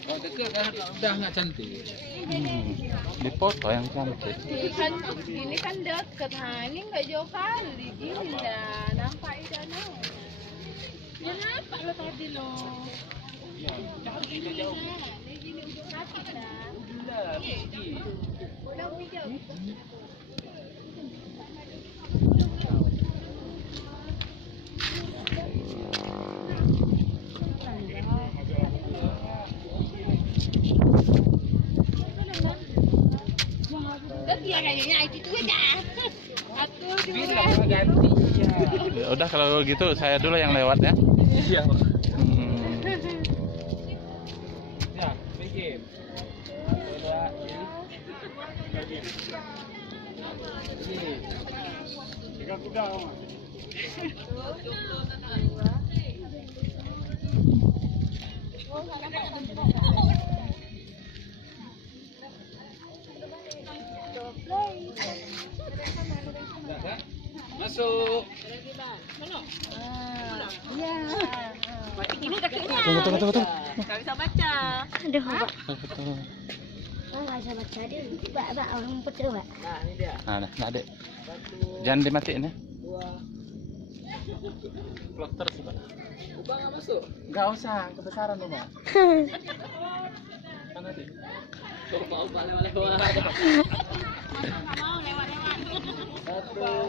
Kalau deket udah nggak cantik. Di foto yang cantik. Ini kan deket, nah ini nggak jauh kali, gini dah, nampak danau. Ya nampak lo tadi lo. Ini jauh. Ini ujung kaki dah. Udah hijau. Udah kalau gitu saya dulu yang lewat ya. Iya. Ya, bikin. Tiga kuda. Masuk. Iya. Ini kakinya. Tunggu. Nggak bisa baca. Aduh, Pak. Oh, nggak bisa baca dia. Pak, orang putih, Pak. Nah, ini dia. Nah, Dek. Jangan dimatiin ya. Dua. Vlog terus, Pak. Ubah nggak masuk. Enggak usah, kebesaran lu, Pak. Kan tadi. Ubah lewat-lewat. Nggak mau lewat-lewat. Satu, dua.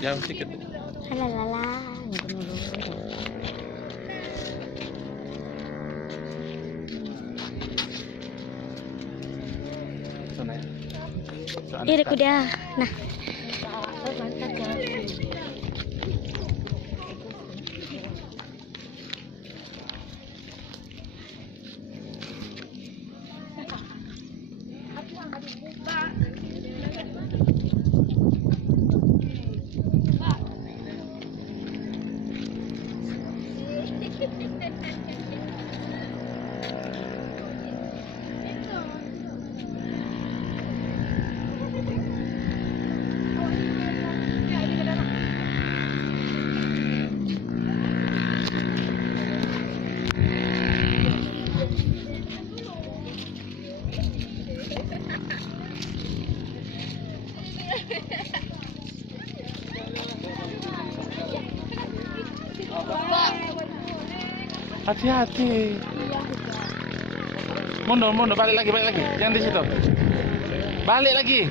Jauh sedikit. Halalala. Sana ya. Ini ada kuda. Nah. Hati-hati. Mundur, balik lagi. Jangan di situ. Balik lagi.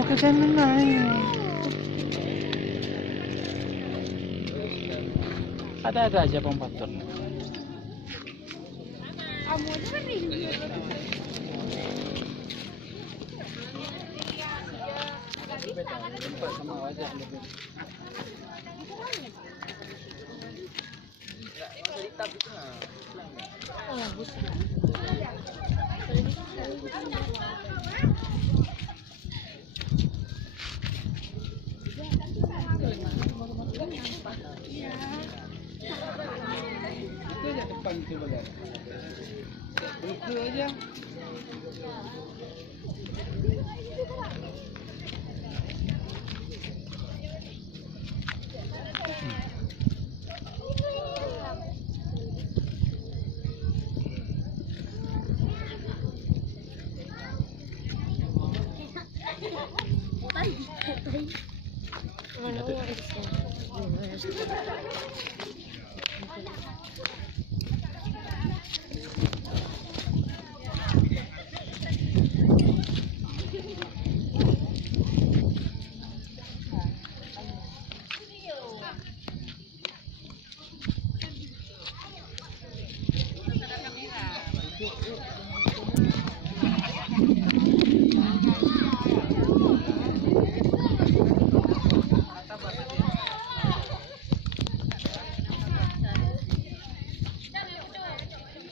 Bukan jangan main. Ada aja pemotor. Kamu aja kan nih. Sama wajah. Itu aja depan itu bagian. Itu aja.